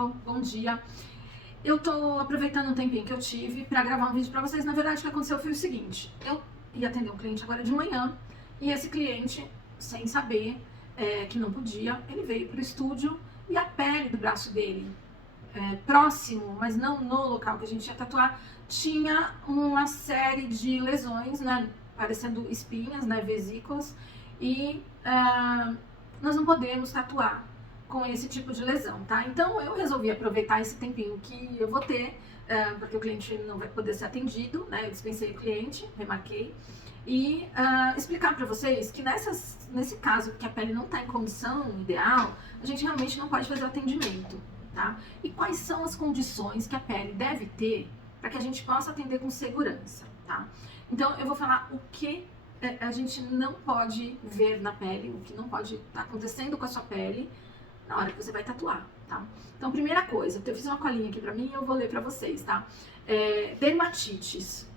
Bom dia. Eu tô aproveitando um tempinho que eu tive para gravar um vídeo para vocês. Na verdade, o que aconteceu foi o seguinte: eu ia atender um cliente agora de manhã e esse cliente, sem saber que não podia, ele veio pro estúdio e a pele do braço dele, próximo, mas não no local que a gente ia tatuar, tinha uma série de lesões, né, parecendo espinhas, né, vesículas, e nós não podemos tatuar com esse tipo de lesão, tá? Então eu resolvi aproveitar esse tempinho que eu vou ter, porque o cliente não vai poder ser atendido, né? Eu dispensei o cliente, remarquei, e explicar para vocês que nesse caso que a pele não está em condição ideal, a gente realmente não pode fazer o atendimento, tá? E quais são as condições que a pele deve ter para que a gente possa atender com segurança, tá? Então eu vou falar o que a gente não pode ver na pele, o que não pode estar acontecendo com a sua pele na hora que você vai tatuar, tá? Então, primeira coisa, eu fiz uma colinha aqui pra mim e eu vou ler pra vocês, tá? Dermatites,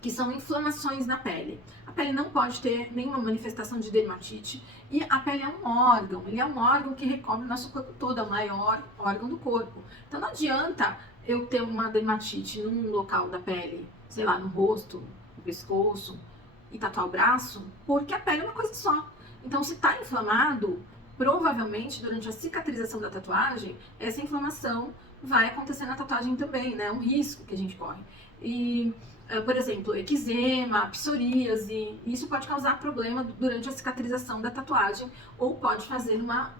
que são inflamações na pele. A pele não pode ter nenhuma manifestação de dermatite e a pele é um órgão, ele é um órgão que recobre o nosso corpo todo, é o maior órgão do corpo. Então não adianta eu ter uma dermatite num local da pele, sei lá, no rosto, no pescoço e tatuar o braço, porque a pele é uma coisa só. Então se tá inflamado, provavelmente durante a cicatrização da tatuagem, essa inflamação vai acontecer na tatuagem também, né? É um risco que a gente corre. E, por exemplo, eczema, psoríase, isso pode causar problema durante a cicatrização da tatuagem ou pode fazer uma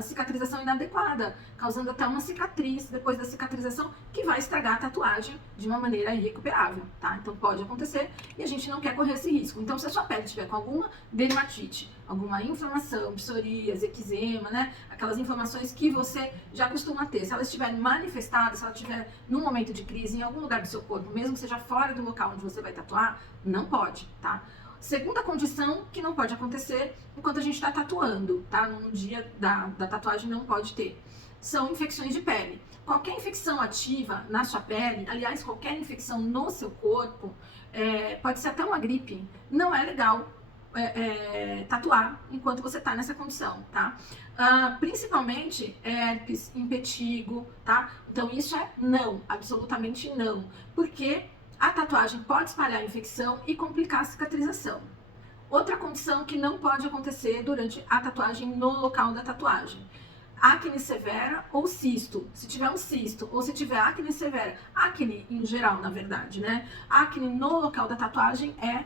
cicatrização inadequada, causando até uma cicatriz depois da cicatrização que vai estragar a tatuagem de uma maneira irrecuperável, tá? Então pode acontecer e a gente não quer correr esse risco. Então se a sua pele tiver com alguma dermatite, alguma inflamação, psoríase, eczema, né? Aquelas inflamações que você já costuma ter, se elas estiverem manifestadas, se ela estiver num momento de crise em algum lugar do seu corpo, mesmo que seja fora do local onde você vai tatuar, não pode, tá? Segunda condição que não pode acontecer enquanto a gente está tatuando, tá? No dia da tatuagem não pode ter. São infecções de pele. Qualquer infecção ativa na sua pele, aliás, qualquer infecção no seu corpo, pode ser até uma gripe, não é legal tatuar enquanto você está nessa condição, tá? Principalmente herpes, impetigo, tá? Então isso é não, absolutamente não, porque a tatuagem pode espalhar a infecção e complicar a cicatrização. Outra condição que não pode acontecer durante a tatuagem no local da tatuagem: acne severa ou cisto. Se tiver um cisto ou se tiver acne severa, acne em geral, na verdade, né? Acne no local da tatuagem é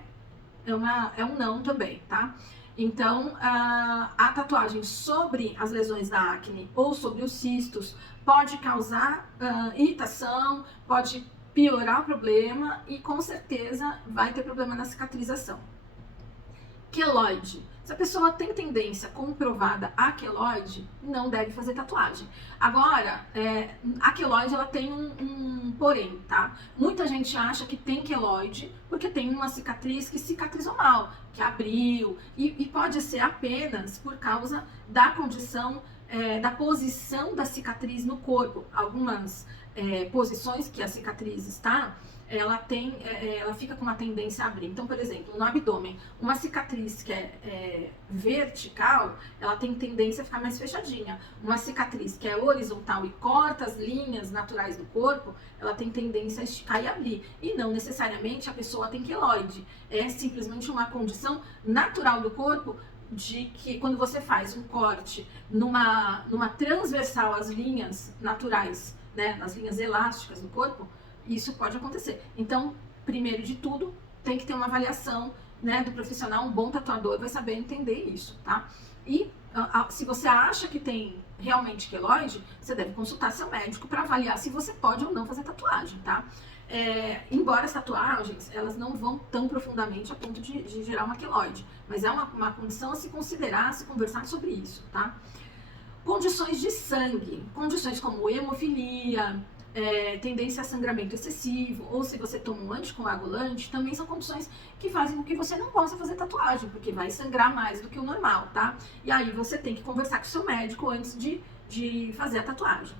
um não também, tá? Então, a tatuagem sobre as lesões da acne ou sobre os cistos pode causar irritação, pode piorar o problema e com certeza vai ter problema na cicatrização. Queloide. Se a pessoa tem tendência comprovada a queloide, não deve fazer tatuagem. Agora, a queloide ela tem um porém, tá? Muita gente acha que tem queloide porque tem uma cicatriz que cicatrizou mal, que abriu, e pode ser apenas por causa da condição, da posição da cicatriz no corpo. Algumas posições que a cicatriz está, ela fica com uma tendência a abrir. Então, por exemplo, no abdômen, uma cicatriz que é vertical, ela tem tendência a ficar mais fechadinha. Uma cicatriz que é horizontal e corta as linhas naturais do corpo, ela tem tendência a esticar e abrir. E não necessariamente a pessoa tem queloide. É simplesmente uma condição natural do corpo de que quando você faz um corte numa transversal às linhas naturais, né, nas linhas elásticas do corpo, isso pode acontecer. Então, primeiro de tudo, tem que ter uma avaliação, né, do profissional. Um bom tatuador vai saber entender isso, tá? E se você acha que tem realmente queloide, você deve consultar seu médico para avaliar se você pode ou não fazer tatuagem, tá? Embora as tatuagens, elas não vão tão profundamente a ponto de gerar uma queloide, mas é uma condição a se considerar, a se conversar sobre isso, tá? Condições de sangue, condições como hemofilia, tendência a sangramento excessivo, ou se você toma um anticoagulante, também são condições que fazem com que você não possa fazer tatuagem, porque vai sangrar mais do que o normal, tá? E aí você tem que conversar com o seu médico antes de fazer a tatuagem.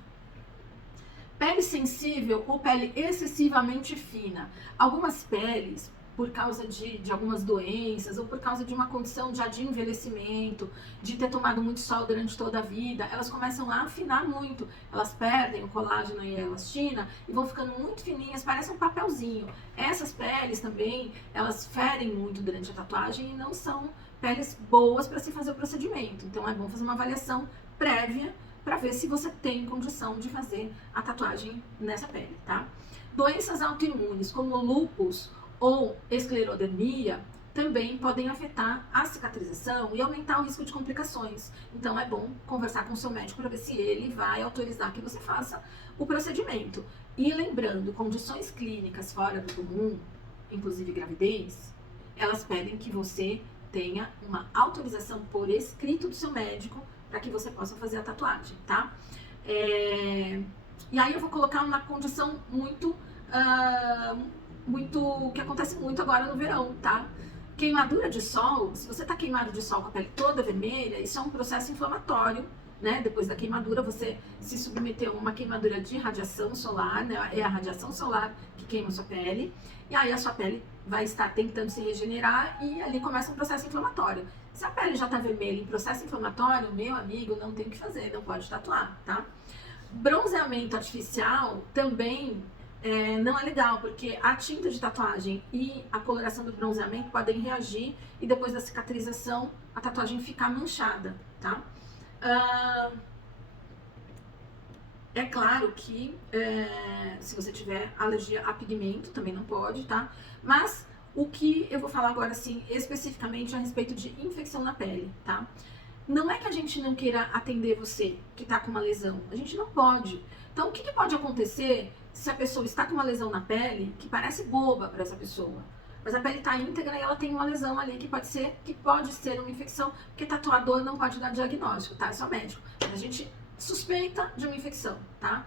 Pele sensível ou pele excessivamente fina. Algumas peles por causa de algumas doenças ou por causa de uma condição já de envelhecimento, de ter tomado muito sol durante toda a vida, elas começam a afinar muito, elas perdem o colágeno e a elastina e vão ficando muito fininhas, parecem um papelzinho. Essas peles também, elas ferem muito durante a tatuagem e não são peles boas para se fazer o procedimento. Então é bom fazer uma avaliação prévia para ver se você tem condição de fazer a tatuagem nessa pele, tá? Doenças autoimunes como lúpus ou esclerodermia também podem afetar a cicatrização e aumentar o risco de complicações. Então é bom conversar com o seu médico para ver se ele vai autorizar que você faça o procedimento. E lembrando, condições clínicas fora do comum, inclusive gravidez, elas pedem que você tenha uma autorização por escrito do seu médico para que você possa fazer a tatuagem, tá? E aí eu vou colocar uma condição muito, que acontece muito agora no verão, tá? Queimadura de sol, se você tá queimado de sol com a pele toda vermelha, isso é um processo inflamatório, né? Depois da queimadura, você se submeteu a uma queimadura de radiação solar, né? É a radiação solar que queima a sua pele, e aí a sua pele vai estar tentando se regenerar e ali começa um processo inflamatório. Se a pele já tá vermelha em processo inflamatório, meu amigo, não tem o que fazer, não pode tatuar, tá? Bronzeamento artificial também não é legal, porque a tinta de tatuagem e a coloração do bronzeamento podem reagir e depois da cicatrização a tatuagem ficar manchada, tá? É claro que se você tiver alergia a pigmento, também não pode, tá? Mas o que eu vou falar agora, assim, especificamente a respeito de infecção na pele, tá? Não é que a gente não queira atender você que tá com uma lesão, a gente não pode. Então, o que pode acontecer se a pessoa está com uma lesão na pele que parece boba para essa pessoa? Mas a pele tá íntegra e ela tem uma lesão ali que pode ser uma infecção, porque tatuador não pode dar diagnóstico, tá? É só médico. Mas a gente suspeita de uma infecção, tá?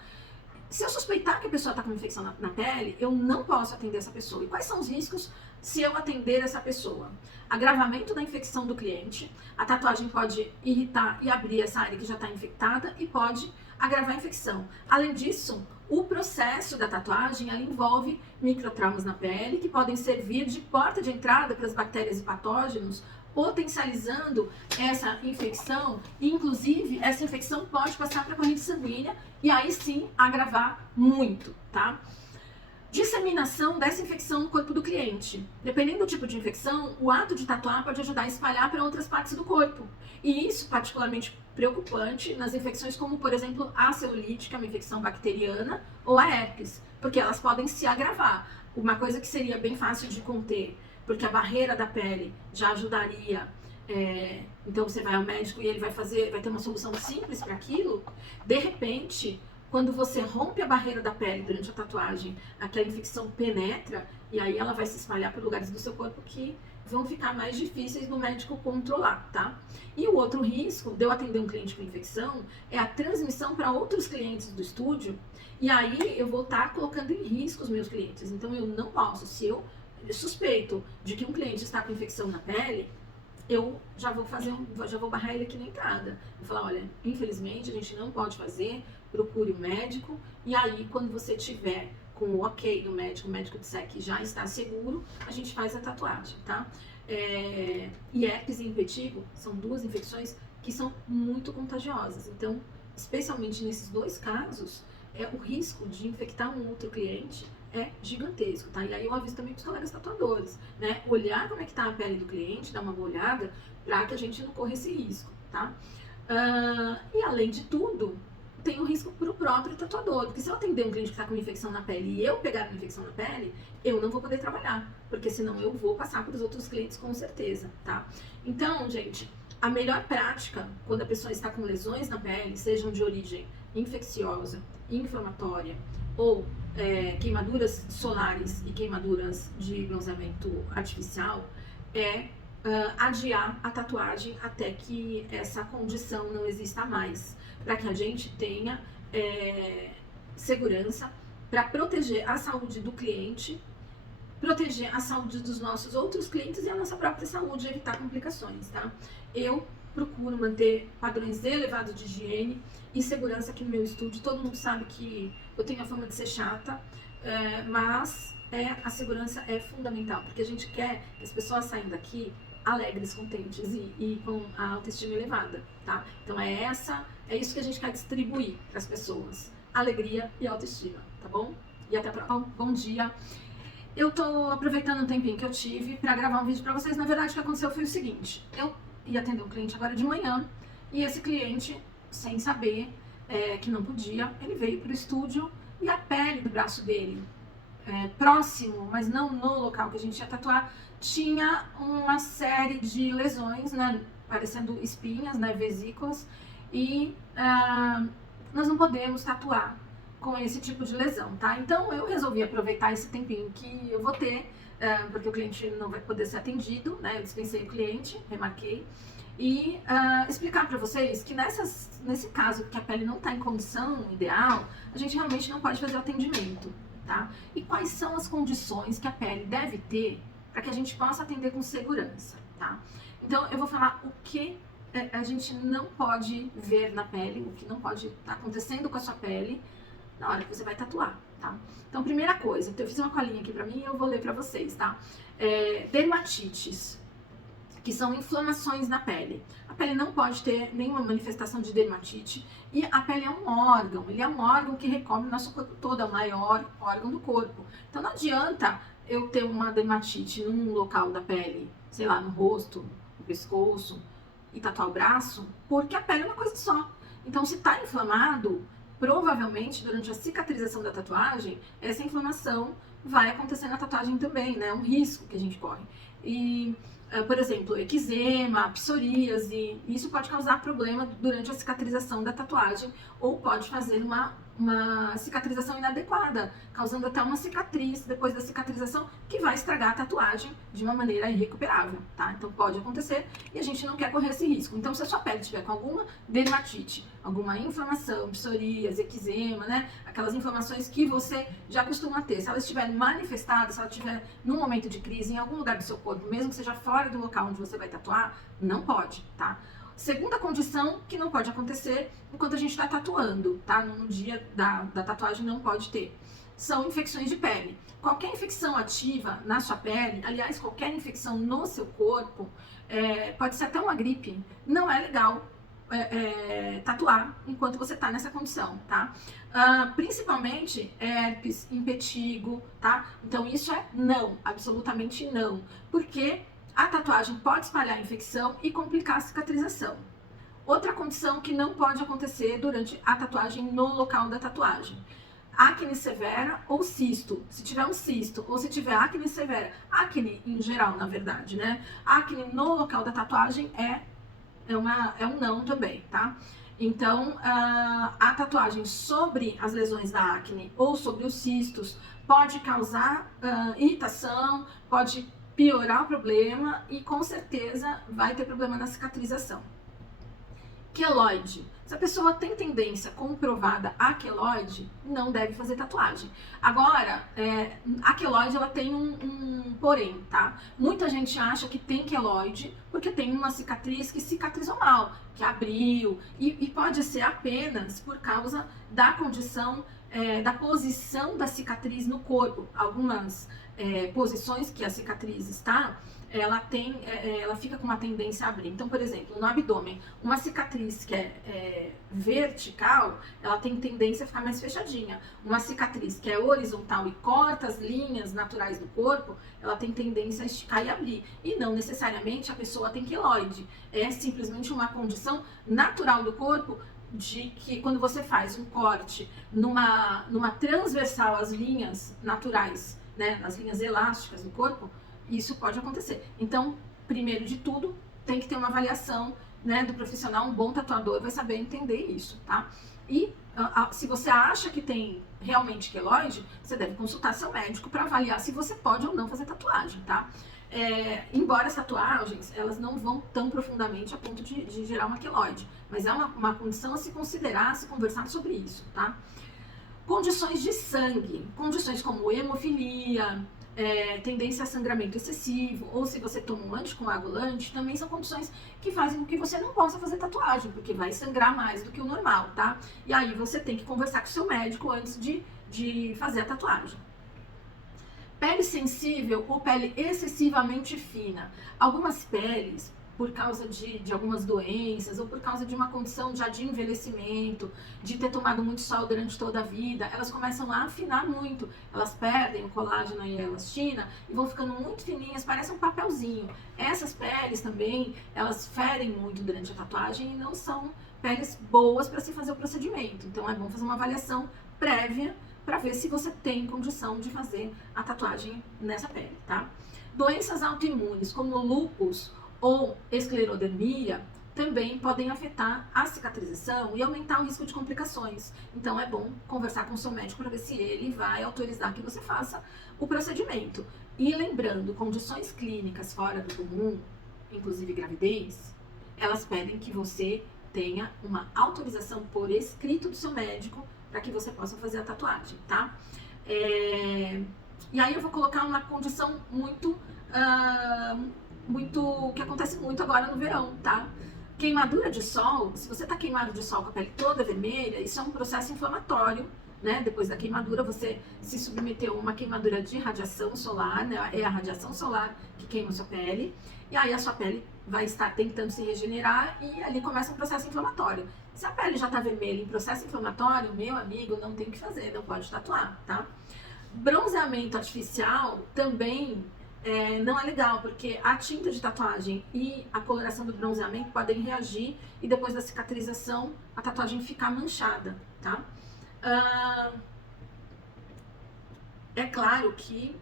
Se eu suspeitar que a pessoa está com uma infecção na pele, eu não posso atender essa pessoa. E quais são os riscos se eu atender essa pessoa? Agravamento da infecção do cliente, a tatuagem pode irritar e abrir essa área que já está infectada e pode agravar a infecção. Além disso, o processo da tatuagem ela envolve microtraumas na pele que podem servir de porta de entrada para as bactérias e patógenos, potencializando essa infecção, e inclusive essa infecção pode passar para a corrente sanguínea e aí sim agravar muito, tá? Disseminação dessa infecção no corpo do cliente. Dependendo do tipo de infecção, o ato de tatuar pode ajudar a espalhar para outras partes do corpo. E isso particularmente preocupante nas infecções como, por exemplo, a celulite, que é uma infecção bacteriana, ou a herpes, porque elas podem se agravar. Uma coisa que seria bem fácil de conter, porque a barreira da pele já ajudaria. Então você vai ao médico e ele vai ter uma solução simples para aquilo. De repente, quando você rompe a barreira da pele durante a tatuagem, aquela infecção penetra e aí ela vai se espalhar por lugares do seu corpo que vão ficar mais difíceis do médico controlar, tá? E o outro risco de eu atender um cliente com infecção é a transmissão para outros clientes do estúdio, e aí eu vou estar colocando em risco os meus clientes. Então eu não posso, se eu suspeito de que um cliente está com infecção na pele, eu já vou barrar ele aqui na entrada. Vou falar, olha, infelizmente a gente não pode fazer, procure um médico, e aí quando você tiver com o ok do médico, o médico disser que já está seguro, a gente faz a tatuagem, tá? E herpes e impetigo são duas infecções que são muito contagiosas, então, especialmente nesses dois casos, o risco de infectar um outro cliente é gigantesco, tá? E aí eu aviso também para os colegas tatuadores, né? Olhar como é que tá a pele do cliente, dar uma boa olhada, para que a gente não corra esse risco, tá? E além de tudo, tem o risco para o próprio tatuador, porque se eu atender um cliente que está com infecção na pele e eu pegar uma infecção na pele, eu não vou poder trabalhar, porque senão eu vou passar para os outros clientes com certeza, tá? Então, gente, a melhor prática quando a pessoa está com lesões na pele, sejam de origem infecciosa, inflamatória ou queimaduras solares e queimaduras de bronzeamento artificial, adiar a tatuagem até que essa condição não exista mais, para que a gente tenha segurança para proteger a saúde do cliente, proteger a saúde dos nossos outros clientes e a nossa própria saúde, evitar complicações, tá? Eu procuro manter padrões elevados de higiene e segurança aqui no meu estúdio. Todo mundo sabe que eu tenho a fama de ser chata, mas a segurança é fundamental, porque a gente quer que as pessoas saiam daqui alegres, contentes e com a autoestima elevada, tá? Então é isso que a gente quer distribuir para as pessoas, alegria e autoestima, tá bom? E até a próxima. Bom dia. Eu tô aproveitando um tempinho que eu tive para gravar um vídeo para vocês. Na verdade, o que aconteceu foi o seguinte: eu ia atender um cliente agora de manhã e esse cliente, sem saber que não podia, ele veio pro estúdio e a pele do braço dele, próximo, mas não no local que a gente ia tatuar, tinha uma série de lesões, né, parecendo espinhas, né, vesículas, e nós não podemos tatuar com esse tipo de lesão, tá? Então eu resolvi aproveitar esse tempinho que eu vou ter, porque o cliente não vai poder ser atendido, né? Eu dispensei o cliente, remarquei, e explicar para vocês que nesse caso que a pele não está em condição ideal, a gente realmente não pode fazer o atendimento, tá? E quais são as condições que a pele deve ter para que a gente possa atender com segurança, tá? Então eu vou falar o que a gente não pode ver na pele, o que não pode estar acontecendo com a sua pele na hora que você vai tatuar, tá? Então, primeira coisa, então eu fiz uma colinha aqui pra mim e eu vou ler pra vocês, tá? Dermatites, que são inflamações na pele. A pele não pode ter nenhuma manifestação de dermatite e a pele é um órgão, ele é um órgão que recobre o nosso corpo todo, é o maior órgão do corpo. Então não adianta eu ter uma dermatite num local da pele, sei lá, no rosto, no pescoço e tatuar o braço, porque a pele é uma coisa só. Então se tá inflamado, provavelmente, durante a cicatrização da tatuagem, essa inflamação vai acontecer na tatuagem também, né? É um risco que a gente corre. E, por exemplo, eczema, psoríase, isso pode causar problema durante a cicatrização da tatuagem ou pode fazer uma cicatrização inadequada, causando até uma cicatriz depois da cicatrização que vai estragar a tatuagem de uma maneira irrecuperável, tá? Então pode acontecer e a gente não quer correr esse risco. Então se a sua pele tiver com alguma dermatite, alguma inflamação, psoríase, eczema, né? Aquelas inflamações que você já costuma ter, se ela estiver manifestada, se ela estiver num momento de crise em algum lugar do seu corpo, mesmo que seja fora do local onde você vai tatuar, não pode, tá? Segunda condição que não pode acontecer enquanto a gente está tatuando, tá? No dia da tatuagem não pode ter. São infecções de pele. Qualquer infecção ativa na sua pele, aliás, qualquer infecção no seu corpo, pode ser até uma gripe, não é legal tatuar enquanto você está nessa condição, tá? Principalmente herpes, impetigo, tá? Então isso é não, absolutamente não, porque a tatuagem pode espalhar a infecção e complicar a cicatrização. Outra condição que não pode acontecer durante a tatuagem no local da tatuagem: acne severa ou cisto. Se tiver um cisto ou se tiver acne severa, acne em geral, na verdade, né? Acne no local da tatuagem é um não também, tá? Então, a tatuagem sobre as lesões da acne ou sobre os cistos pode causar irritação, pode piorar o problema e com certeza vai ter problema na cicatrização. Queloide. Se a pessoa tem tendência comprovada a queloide, não deve fazer tatuagem. Agora, a queloide ela tem um porém, tá? Muita gente acha que tem queloide porque tem uma cicatriz que cicatrizou mal, que abriu, e pode ser apenas por causa da condição, da posição da cicatriz no corpo. Algumas posições que a cicatriz está, ela fica com uma tendência a abrir. Então, por exemplo, no abdômen, uma cicatriz que é vertical, ela tem tendência a ficar mais fechadinha. Uma cicatriz que é horizontal e corta as linhas naturais do corpo, ela tem tendência a esticar e abrir. E não necessariamente a pessoa tem queloide. É simplesmente uma condição natural do corpo de que quando você faz um corte numa transversal às linhas naturais, né, nas linhas elásticas do corpo, isso pode acontecer. Então, primeiro de tudo, tem que ter uma avaliação, né, do profissional. Um bom tatuador vai saber entender isso, tá? E se você acha que tem realmente queloide, você deve consultar seu médico para avaliar se você pode ou não fazer tatuagem, tá? Embora as tatuagens, elas não vão tão profundamente a ponto de gerar uma queloide, mas é uma condição a se considerar, a se conversar sobre isso, tá? Condições de sangue, condições como hemofilia, tendência a sangramento excessivo, ou se você toma um anticoagulante, também são condições que fazem com que você não possa fazer tatuagem, porque vai sangrar mais do que o normal, tá? E aí você tem que conversar com o seu médico antes de fazer a tatuagem. Pele sensível ou pele excessivamente fina. Algumas peles, por causa de algumas doenças ou por causa de uma condição já de envelhecimento, de ter tomado muito sol durante toda a vida, elas começam a afinar muito. Elas perdem o colágeno e a elastina e vão ficando muito fininhas, parecem um papelzinho. Essas peles também, elas ferem muito durante a tatuagem e não são peles boas para se fazer o procedimento. Então é bom fazer uma avaliação prévia para ver se você tem condição de fazer a tatuagem nessa pele, tá? Doenças autoimunes, como lúpus ou esclerodermia, também podem afetar a cicatrização e aumentar o risco de complicações. Então é bom conversar com o seu médico para ver se ele vai autorizar que você faça o procedimento. E lembrando, condições clínicas fora do comum, inclusive gravidez, elas pedem que você tenha uma autorização por escrito do seu médico para que você possa fazer a tatuagem, tá? E aí eu vou colocar uma condição muito, que acontece muito agora no verão, tá? Queimadura de sol, se você tá queimado de sol com a pele toda vermelha, isso é um processo inflamatório, né? Depois da queimadura, você se submeteu a uma queimadura de radiação solar, né? É a radiação solar que queima a sua pele, e aí a sua pele vai estar tentando se regenerar e ali começa um processo inflamatório. Se a pele já está vermelha em processo inflamatório, meu amigo, não tem o que fazer, não pode tatuar, tá? Bronzeamento artificial também não é legal, porque a tinta de tatuagem e a coloração do bronzeamento podem reagir e depois da cicatrização a tatuagem ficar manchada, tá? É claro que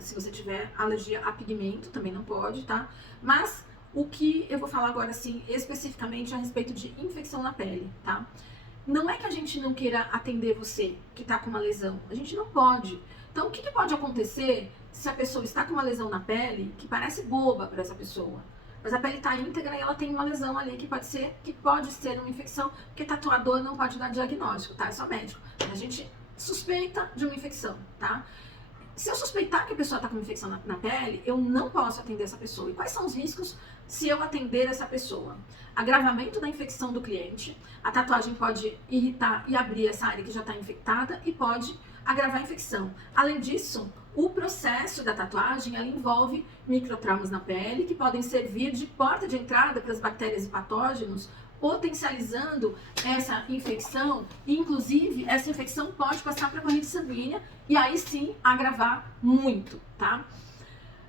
se você tiver alergia a pigmento, também não pode, tá? Mas o que eu vou falar agora, assim, especificamente a respeito de infecção na pele, tá? Não é que a gente não queira atender você que tá com uma lesão, a gente não pode. Então, o que pode acontecer se a pessoa está com uma lesão na pele que parece boba para essa pessoa? Mas a pele está íntegra e ela tem uma lesão ali que pode ser uma infecção, porque tatuador não pode dar diagnóstico, tá? É só médico. A gente suspeita de uma infecção, tá? Se eu suspeitar que a pessoa está com infecção na pele, eu não posso atender essa pessoa. E quais são os riscos se eu atender essa pessoa? Agravamento da infecção do cliente. A tatuagem pode irritar e abrir essa área que já está infectada e pode agravar a infecção. Além disso, o processo da tatuagem ela envolve microtraumas na pele que podem servir de porta de entrada para as bactérias e patógenos, potencializando essa infecção, e inclusive essa infecção pode passar para a corrente sanguínea e aí sim agravar muito, tá?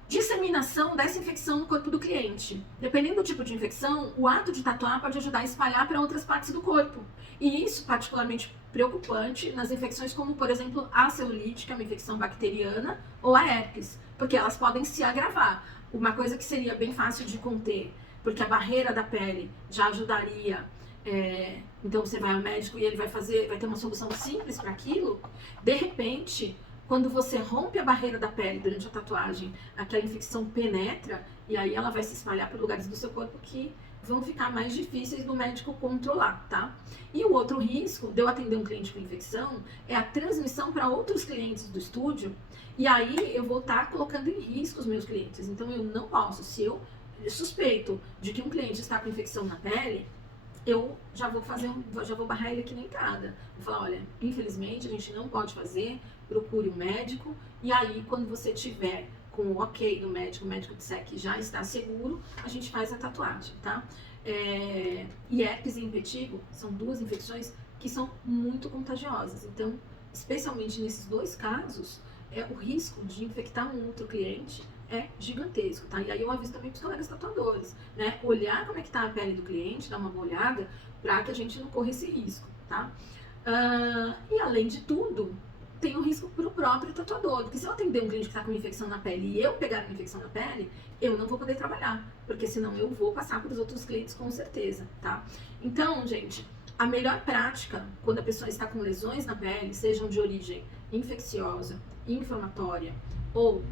Disseminação dessa infecção no corpo do cliente. Dependendo do tipo de infecção, o ato de tatuar pode ajudar a espalhar para outras partes do corpo. E isso particularmente preocupante nas infecções como, por exemplo, a celulite, que é uma infecção bacteriana, ou a herpes, porque elas podem se agravar. Uma coisa que seria bem fácil de conter, porque a barreira da pele já ajudaria. Então você vai ao médico e ele vai ter uma solução simples para aquilo. De repente, quando você rompe a barreira da pele durante a tatuagem, aquela infecção penetra e aí ela vai se espalhar por lugares do seu corpo que vão ficar mais difíceis do médico controlar, tá? E o outro risco de eu atender um cliente com infecção é a transmissão para outros clientes do estúdio, e aí eu vou estar colocando em risco os meus clientes. Então eu não posso, se eu suspeito de que um cliente está com infecção na pele, eu já vou barrar ele aqui na entrada. Vou falar, olha, infelizmente a gente não pode fazer, procure um médico, e aí quando você tiver com o ok do médico, o médico disser que já está seguro, a gente faz a tatuagem, tá? E herpes e impetigo são duas infecções que são muito contagiosas, então, especialmente nesses dois casos, o risco de infectar um outro cliente é gigantesco, tá? E aí eu aviso também para os colegas tatuadores, né? Olhar como é que tá a pele do cliente, dar uma boa olhada, para que a gente não corra esse risco, tá? E além de tudo, tem um risco para o próprio tatuador, porque se eu atender um cliente que está com infecção na pele e eu pegar uma infecção na pele, eu não vou poder trabalhar, porque senão eu vou passar para os outros clientes com certeza, tá? Então, gente, a melhor prática quando a pessoa está com lesões na pele, sejam de origem infecciosa, inflamatória ou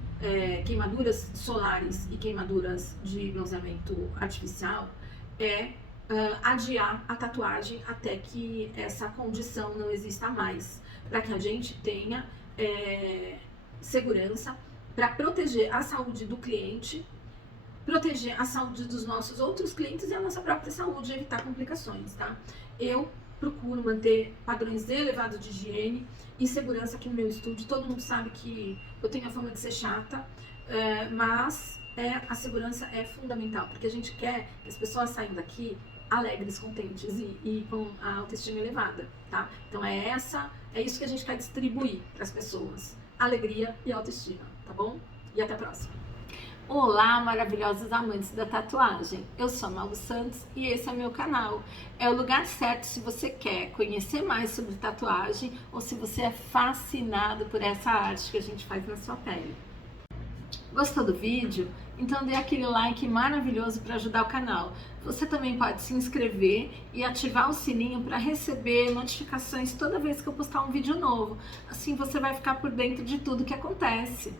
queimaduras solares e queimaduras de bronzeamento artificial, adiar a tatuagem até que essa condição não exista mais, para que a gente tenha segurança para proteger a saúde do cliente, proteger a saúde dos nossos outros clientes e a nossa própria saúde e evitar complicações, tá? Eu procuro manter padrões elevados de higiene e segurança aqui no meu estúdio. Todo mundo sabe que eu tenho a fama de ser chata, mas a segurança é fundamental, porque a gente quer que as pessoas saiam daqui alegres, contentes e com a autoestima elevada, tá? Então é isso que a gente quer distribuir para as pessoas, alegria e autoestima, tá bom? E até a próxima. Olá, maravilhosos amantes da tatuagem. Eu sou a Malu Santos e esse é o meu canal. É o lugar certo se você quer conhecer mais sobre tatuagem ou se você é fascinado por essa arte que a gente faz na sua pele. Gostou do vídeo? Então dê aquele like maravilhoso para ajudar o canal. Você também pode se inscrever e ativar o sininho para receber notificações toda vez que eu postar um vídeo novo. Assim você vai ficar por dentro de tudo que acontece.